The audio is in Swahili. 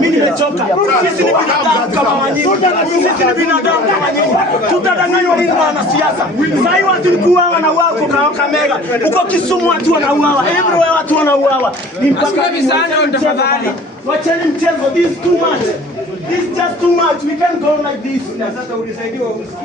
Mimi nimechoka. Sisi ni binadamu kama wanyinyi. Sisi ni binadamu kama wanyinyi. Tutadanganywa nini na wanasiasa? Sasa watu walikuwa wanauawa kwa kamera. Uko Kisumu watu wanauawa. Everywhere watu wanauawa. Ni mpaka tafadhali. Wacheni mchezo. This is too much. This is just too much. We can't go like this. Sasa ulisaidiwa